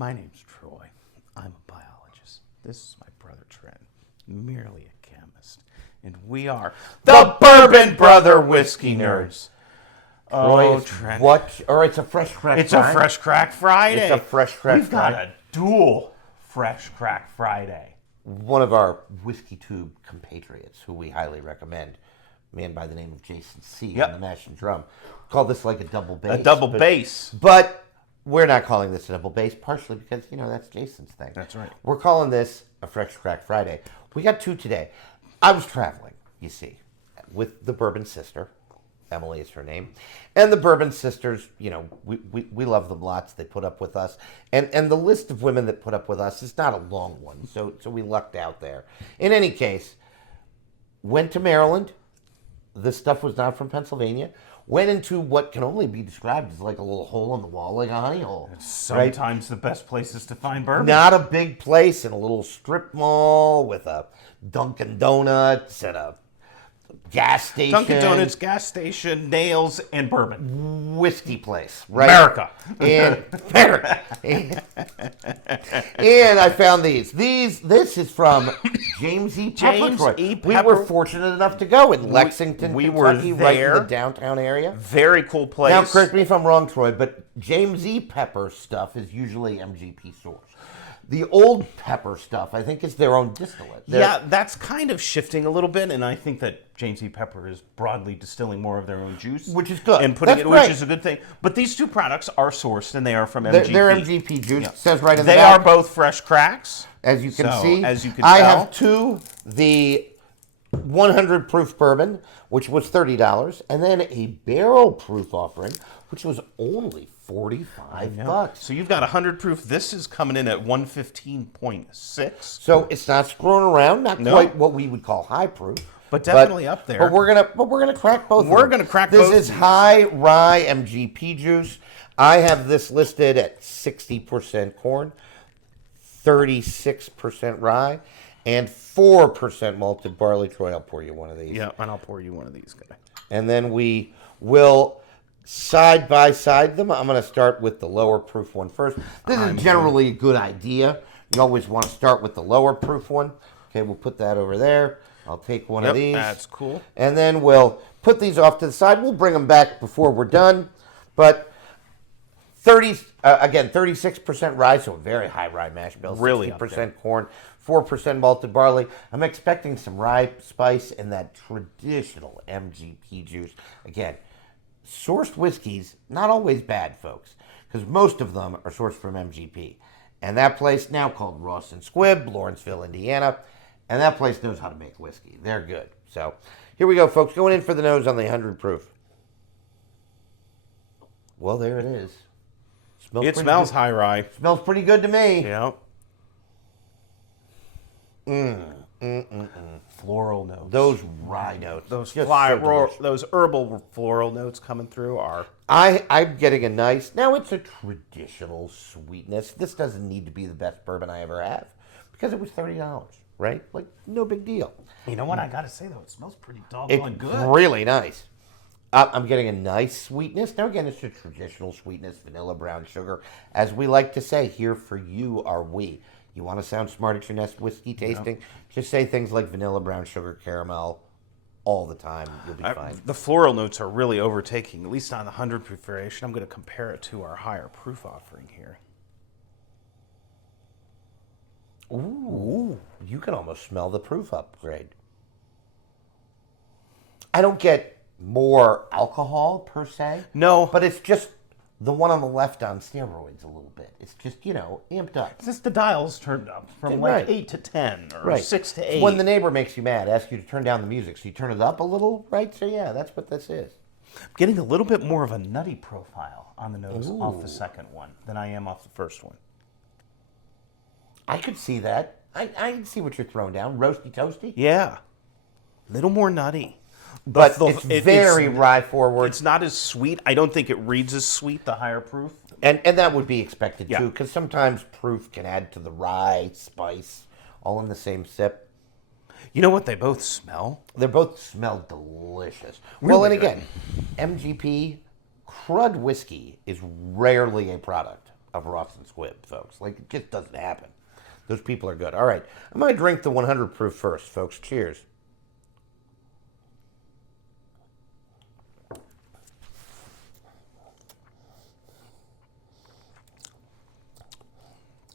My name's Troy. I'm a biologist. This is my brother Trent, merely a chemist. And we are the Bourbon Brother Whiskey Nerds. Troy, Trent. what? Or it's a fresh crack It's Friday. a Fresh Crack Friday. It's a fresh crack We've got Friday. a dual Fresh Crack Friday. One of our Whiskey Tube compatriots, who we highly recommend, a man by the name of Jason C. on the mash and drum, call this like a double bass. A double bass. But we're not calling this a double bass, partially because, that's Jason's thing. That's right. We're calling this a Fresh Crack Friday. We got two today. I was traveling, you see, with the Bourbon sister. Emily is her name. And the Bourbon sisters, we love them lots. They put up with us. And the list of women that put up with us is not a long one. So we lucked out there. In any case, went to Maryland. This stuff was not from Pennsylvania. Went into what can only be described as like a little hole in the wall, like a honey hole. Sometimes the best places to find bourbon. Not a big place in a little strip mall with a Dunkin' Donuts and a gas station. Dunkin' Donuts, gas station, nails, and bourbon. Whiskey place, right? America. And I found these. This is from Jame E. James Pepper. E. We Pepper. were fortunate enough to go in Lexington, we were Kentucky, right in the there. downtown area. Very cool place. Now, correct me if I'm wrong, Troy, but Jame E. Pepper stuff is usually MGP sourced. The old pepper stuff, I think, is their own distillate. Yeah, that's kind of shifting a little bit, and I think that Jame E. Pepper is broadly distilling more of their own juice, which is good. and putting That's it, great. which is a good thing. But these two products are sourced, and they are from MGP. They're MGP juice. Yeah. It says right in the They back. are both fresh cracks. As you can So, see, as you can I tell. have two, the 100 proof bourbon, which was $30, and then a barrel proof offering, which was only $45. So you've got 100 proof. This is coming in at 115.6. So it's not screwing around, not No. quite what we would call high proof, But definitely up there. But we're gonna crack both. We're of them. gonna crack this both This is of these. high rye MGP juice. I have this listed at 60% corn, 36% rye, and 4% malted barley. Troy, I'll pour you one of these. Yeah, and I'll pour you one of these, guys. And then we will side by side them. I'm going to start with the lower proof one first. This is generally a good idea. You always want to start with the lower proof one. Okay, we'll put that over there. I'll take one of these. That's cool. And then we'll put these off to the side. We'll bring them back before we're done. But 36% rye, so a very high rye mash bill. Really 60% corn, 4% malted barley. I'm expecting some rye spice and that traditional MGP juice. Again, sourced whiskeys, not always bad, folks, because most of them are sourced from MGP. And that place now called Ross and Squibb, Lawrenceville, Indiana. And that place knows how to make whiskey. They're good. So here we go, folks. Going in for the nose on the 100 proof. Well, there it is. It smells high rye. Smells pretty good to me. Yeah. Floral notes. Those rye notes. Those just so delicious. those herbal floral notes coming through are. I'm getting a nice. Now it's a traditional sweetness. This doesn't need to be the best bourbon I ever have because it was $30, right? Like no big deal. You know what I gotta say though, it smells pretty doggone It's good. really nice. I'm getting a nice sweetness. Now again, it's a traditional sweetness, vanilla, brown sugar. As we like to say, here for you are we. You want to sound smart at your next whiskey tasting? Just say things like vanilla, brown sugar, caramel all the time. You'll be fine. The floral notes are really overtaking, at least on the 100 proof variation. I'm going to compare it to our higher proof offering here. Ooh, you can almost smell the proof upgrade. I don't get more alcohol per se. No. But it's just the one on the left on steroids a little bit. It's just, amped up. It's just the dials turned up from Right. 8 to 10 or 6 to 8. When the neighbor makes you mad, asks you to turn down the music, so you turn it up a little, right? So yeah, that's what this is. I'm getting a little bit more of a nutty profile on the nose off the second one than I am off the first one. I could see that. I can see what you're throwing down. Roasty toasty. Yeah. A little more nutty. But it's very rye forward. It's not as sweet. I don't think it reads as sweet, the higher proof. And that would be expected Yeah. too, because sometimes proof can add to the rye, spice, all in the same sip. You know what they both smell? They both smell delicious. Really well, and good. again, MGP crud whiskey is rarely a product of Ross and Squibb, folks. Like, it just doesn't happen. Those people are good. All right. I'm going to drink the 100 proof first, folks. Cheers.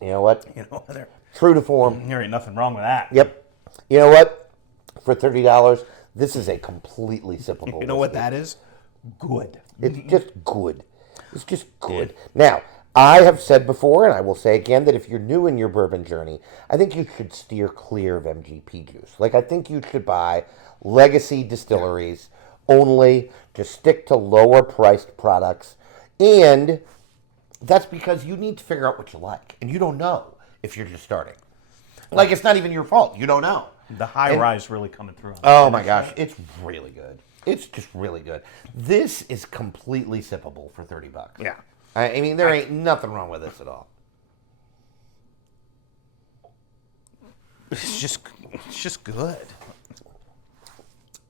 You know what? You know, True to form. there ain't nothing wrong with that. Yep. You know what? For $30, this is a completely sippable. You know what that is? Good. It's just good. It's just good. Now, I have said before, and I will say again, that if you're new in your bourbon journey, I think you should steer clear of MGP juice. Like, I think you should buy legacy distilleries only, to stick to lower priced products. And that's because you need to figure out what you like. And you don't know if you're just starting. Like, it's not even your fault. You don't know. The high rise really coming through. Oh my gosh, it's really good. It's just really good. This is completely sippable for $30. Yeah. I mean, there ain't nothing wrong with this at all. It's just good.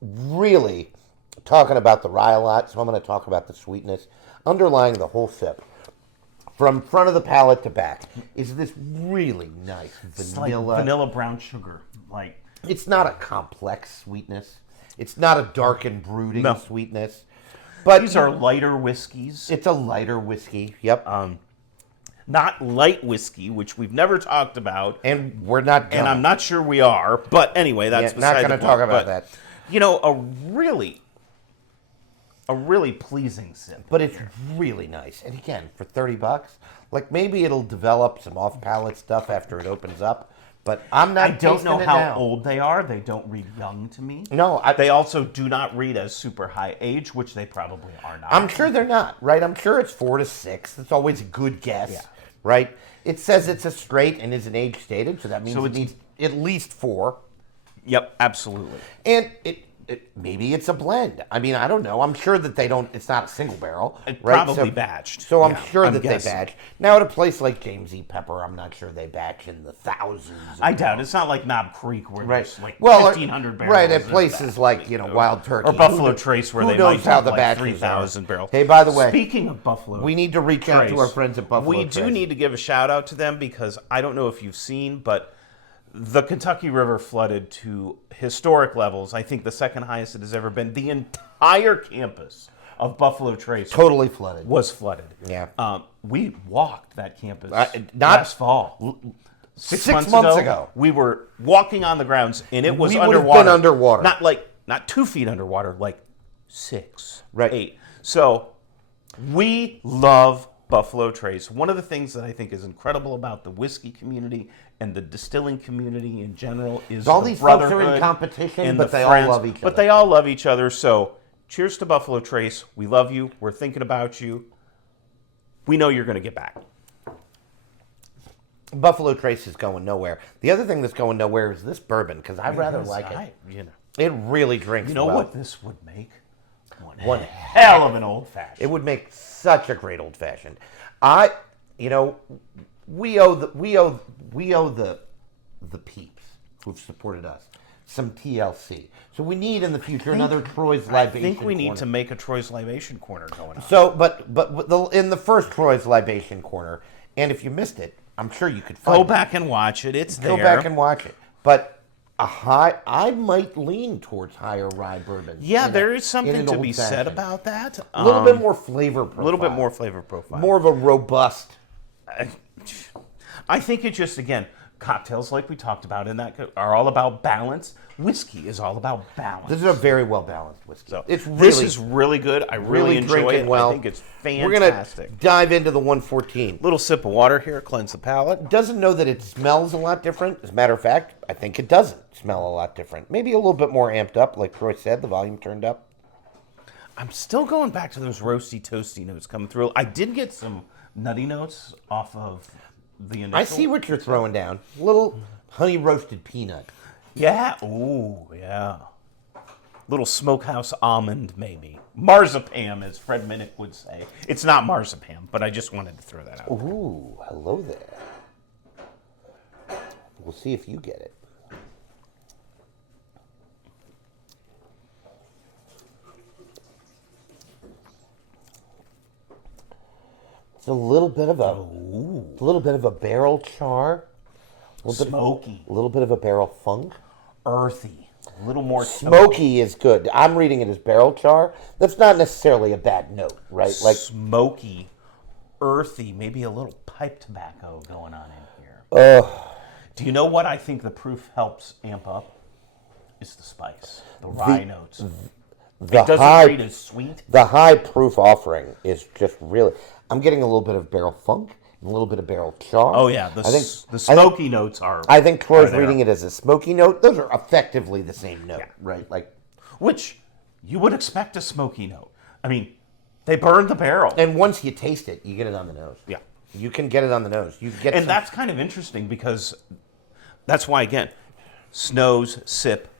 Really talking about the rye a lot, so I'm going to talk about the sweetness. Underlying the whole sip, from front of the palate to back, is this really nice It's like vanilla. vanilla brown sugar. Like, It's not a complex sweetness. It's not a dark and brooding No. sweetness. But these are lighter whiskeys. It's a lighter whiskey. Yep. Not light whiskey, which we've never talked about. And we're not gonna. And I'm not sure we are. But anyway, that's Yeah, not beside gonna the talk point. about But, that. You know, a really pleasing sip. But it's really nice. And again, for $30, like, maybe it'll develop some off-palate stuff after it opens up. But I'm not. I don't know tasting it how now. old they are. They don't read young to me. No, They also do not read as super high age, which they probably are not. I'm sure they're not, right? I'm sure it's 4 to 6. That's always a good guess, Yeah. right? It says it's a straight and isn't age stated, so that means So it it's- needs at least 4. Yep, absolutely. And maybe it's a blend. I mean, I don't know. I'm sure that they don't. It's not a single barrel, It right? probably batched. So I'm Yeah, sure I'm that guessing. they batch. Now at a place like Jame E Pepper, I'm not sure they batch in the thousands. I doubt it's not like Knob Creek where Right. there's like Well, 1,500 barrels. right, at of places that. like, Wild Turkey. Or Buffalo Who kn- Trace where who they knows might how have the like batches 3,000 are. barrels. Hey, by the way, Speaking of Buffalo we need to reach out to Trace, our friends at Buffalo We do Trace. need to give a shout out to them because I don't know if you've seen, but the Kentucky River flooded to historic levels. I think the second highest it has ever been. The entire campus of Buffalo Trace Totally flooded. was flooded. Yeah. We walked that campus not- last fall. Six months ago, we were walking on the grounds, and it was We would have underwater. been underwater. Not 2 feet underwater, like 6, Right. 8. So we love Buffalo Trace. One of the things that I think is incredible about the whiskey community and the distilling community in general is All the these folks are in brotherhood competition, and but the they all friends. love each But other. they all love each other. So cheers to Buffalo Trace. We love you. We're thinking about you. We know you're going to get back. Buffalo Trace is going nowhere. The other thing that's going nowhere is this bourbon, because I rather like it. It really drinks You know well. what this would make? One hell of an old fashioned. It would make such a great old fashioned. We owe the peeps who've supported us some TLC. So we need in the future another Troy's I Libation. think we need corner. to make a Troy's Libation corner going on. So, in the first Troy's Libation corner, and if you missed it, I'm sure you could find Go it. back and watch it. It's there. Go back and watch it. But I might lean towards higher rye bourbon. Yeah, in there a- is in something an to old be said fashioned. about that. A little bit more flavor profile. A little bit more flavor profile. More of a robust. I think it just, again, cocktails like we talked about in that are all about balance. Whiskey is all about balance. This is a very well balanced whiskey. So It's this really is really good. I really enjoy drinking it. well. I think it's We're gonna fantastic. dive into the 114. Little sip of water here, cleanse the palate. Doesn't know that it smells a lot different. As a matter of fact, I think it doesn't smell a lot different. Maybe a little bit more amped up, like Troy said, the volume turned up. I'm still going back to those roasty, toasty notes coming through. I did get some nutty notes off of the initial. I see what you're throwing down. Little honey roasted peanut. Yeah. Ooh, yeah. Little smokehouse almond, maybe. Marzipan, as Fred Minnick would say. It's not marzipan, but I just wanted to throw that out. Ooh, hello there. We'll see if you get it. It's a little bit of a barrel char, Smoky, a little bit of a barrel funk. earthy, a little more Smoky is good. I'm reading it as barrel char. That's not necessarily a bad note, right? Like smoky, earthy, maybe a little pipe tobacco going on in here. Do you know what I think the proof helps amp up? Is the spice, the rye notes. It doesn't read as sweet. The high proof offering is just really. I'm getting a little bit of barrel funk and a little bit of barrel char. Oh yeah, the smoky notes are. I think Troy's reading it as a smoky note. Those are effectively the same note, right? Like, which you would expect a smoky note. I mean, they burned the barrel, and once you taste it, you get it on the nose. Yeah, you can get it on the nose. And that's kind of interesting because that's why again, nose sip,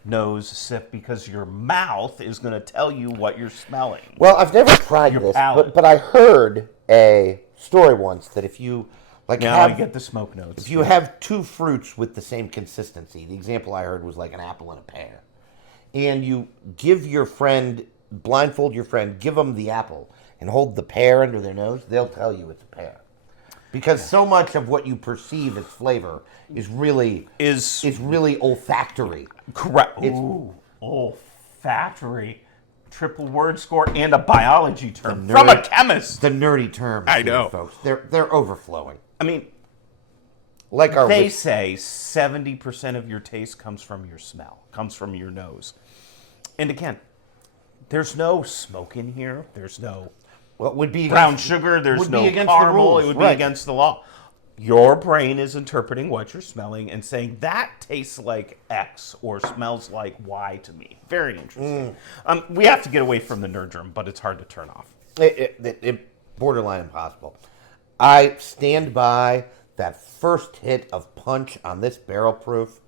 because your mouth is going to tell you what you're smelling. Well, I've never tried this, but I heard a story once that if you I get the smoke notes. If you have two fruits with the same consistency, the example I heard was like an apple and a pear, and you give your friend, blindfold your friend, give them the apple and hold the pear under their nose, they'll tell you it's a pear. Because so much of what you perceive as flavor is really olfactory. Correct. Ooh, olfactory. Triple word score and a biology term from a chemist. The nerdy terms. I know, folks. They're overflowing. I mean, like they say 70% of your taste comes from your smell, comes from your nose. And again, there's no smoke in here. There's no would be brown sugar. There's no caramel. It would be against the law. Your brain is interpreting what you're smelling and saying that tastes like X or smells like Y to me. Very interesting. We have to get away from the nerdrum, but it's hard to turn off. It borderline impossible. I stand by that first hit of punch on this barrel proof.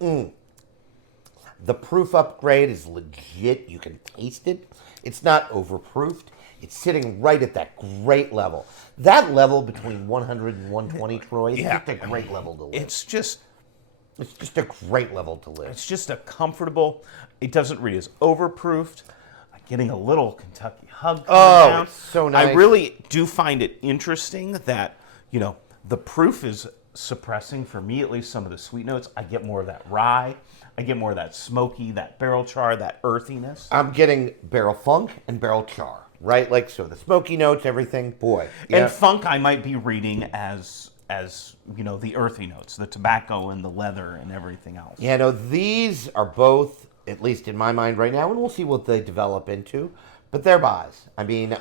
The proof upgrade is legit. You can taste it. It's not overproofed. It's sitting right at that great level. That level between 100 and 120, Troy, is just a great level to live. It's just a great level to live. It's just a comfortable. It doesn't read as overproofed. I'm getting a little Kentucky hug coming down. It's so nice. I really do find it interesting that the proof is suppressing, for me at least, some of the sweet notes. I get more of that rye. I get more of that smoky, that barrel char, that earthiness. I'm getting barrel funk and barrel char. Right, like so the smoky notes, everything, boy. And funk, I might be reading as the earthy notes, the tobacco and the leather and everything else. Yeah, no, these are both, at least in my mind right now, and we'll see what they develop into. But they're buys. I mean,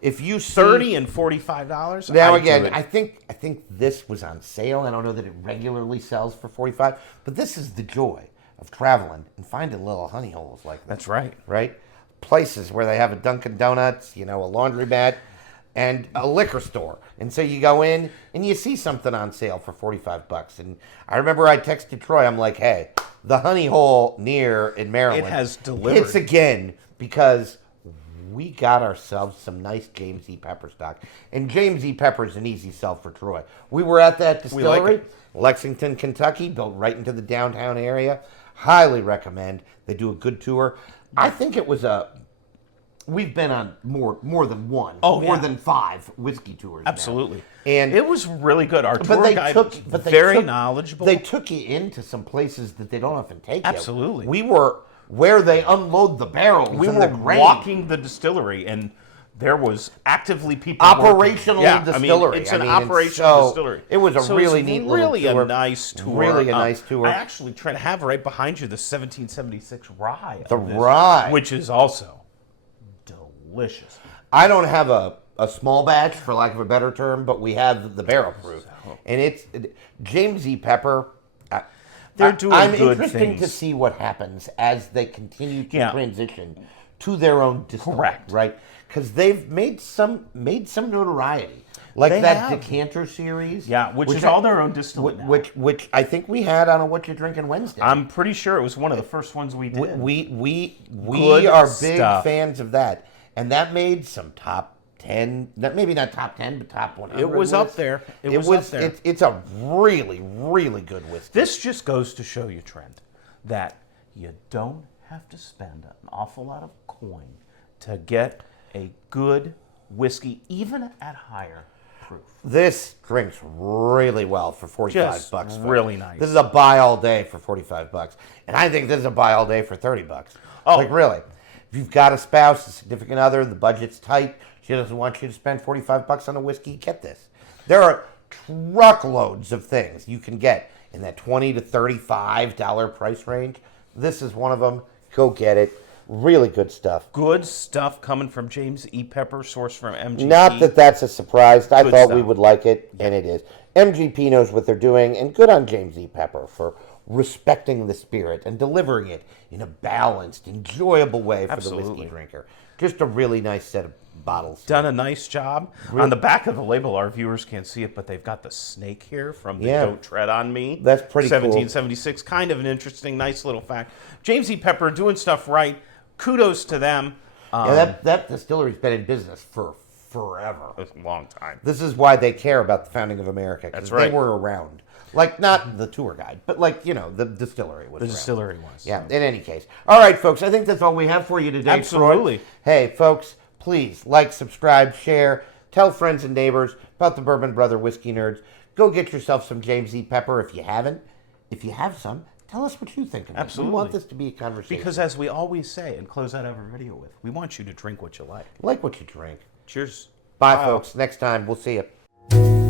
if you see $30 and $45. Now again, I think this was on sale. I don't know that it regularly sells for $45, but this is the joy of traveling and finding little honey holes like that. That's right. Right. Places where they have a Dunkin' Donuts, a laundromat, and a liquor store. And so you go in and you see something on sale for $45. And I remember I texted Troy, I'm like, hey, the honey hole near in Maryland. It has delivered. Hits again because we got ourselves some nice Jame E pepper stock. And Jame E pepper is an easy sell for Troy. We were at that distillery, Lexington, Kentucky, built right into the downtown area. Highly recommend. They do a good tour. I think it was we've been on more than one, more than 5 whiskey tours. Absolutely. Now. And it was really good. Our tour guide was very knowledgeable. They took you into some places that they don't often take you. Absolutely. We were where they unload the barrels. We were walking the distillery, and there was actively people operational working. distillery. It's an operational distillery. It was a really neat little tour. A nice tour. Really a nice tour. I actually try to have right behind you the 1776 rye. Rye. Which is also delicious. I don't have a small batch, for lack of a better term, but we have the barrel proof. And it's Jame E pepper. They're doing I'm good interested things. to see what happens as they continue to transition to their own distillery. Correct. Right? Because they've made some notoriety, like they that have. Decanter series. Yeah, which is all their own distillate now. Which I think we had on a What You're Drinking Wednesday. I'm pretty sure it was one of the first ones we did. We Good are big stuff. fans of that, and that made some top 10. Maybe not top 10, but top 100. It was up there. It was up there. It's a really, really good whiskey. This just goes to show you, Trent, that you don't have to spend an awful lot of coin to get a good whiskey, even at higher proof. This drinks really well for 45 Just bucks. Folks. really nice. This is a buy all day for 45 bucks. And I think this is a buy all day for 30 bucks. Oh. Like, really. If you've got a spouse, a significant other, the budget's tight, she doesn't want you to spend 45 bucks on a whiskey, get this. There are truckloads of things you can get in that $20 to $35 price range. This is one of them. Go get it. Really good stuff. Good stuff coming from James E. Pepper, sourced from MGP. Not that that's a surprise. I Good thought we stuff. would like it, and it is. MGP knows what they're doing, and good on James E. Pepper for respecting the spirit and delivering it in a balanced, enjoyable way for the Absolutely. whiskey drinker. Just a really nice set of bottles. Done a nice job. On the back of the label, our viewers can't see it, but they've got the snake here from the Yeah. Don't Tread on Me. That's pretty cool. 1776. Kind of an interesting, nice little fact. James E. Pepper doing stuff right. Kudos to them. Yeah, that distillery's been in business for forever. A long time. This is why they care about the founding of America. 'Cause That's right. They were around. Like, not the tour guide, but like, the distillery was The around. distillery was. Yeah, in any case. All right, folks, I think that's all we have for you today, Absolutely. Troy. Hey, folks, please like, subscribe, share, tell friends and neighbors about the Bourbon Brother Whiskey Nerds. Go get yourself some James E. Pepper if you haven't. If you have some, tell us what you think of it. Absolutely. We want this to be a conversation. Because as we always say and close out every video with, we want you to drink what you like. Like what you drink. Cheers. Bye, folks. Next time, we'll see you.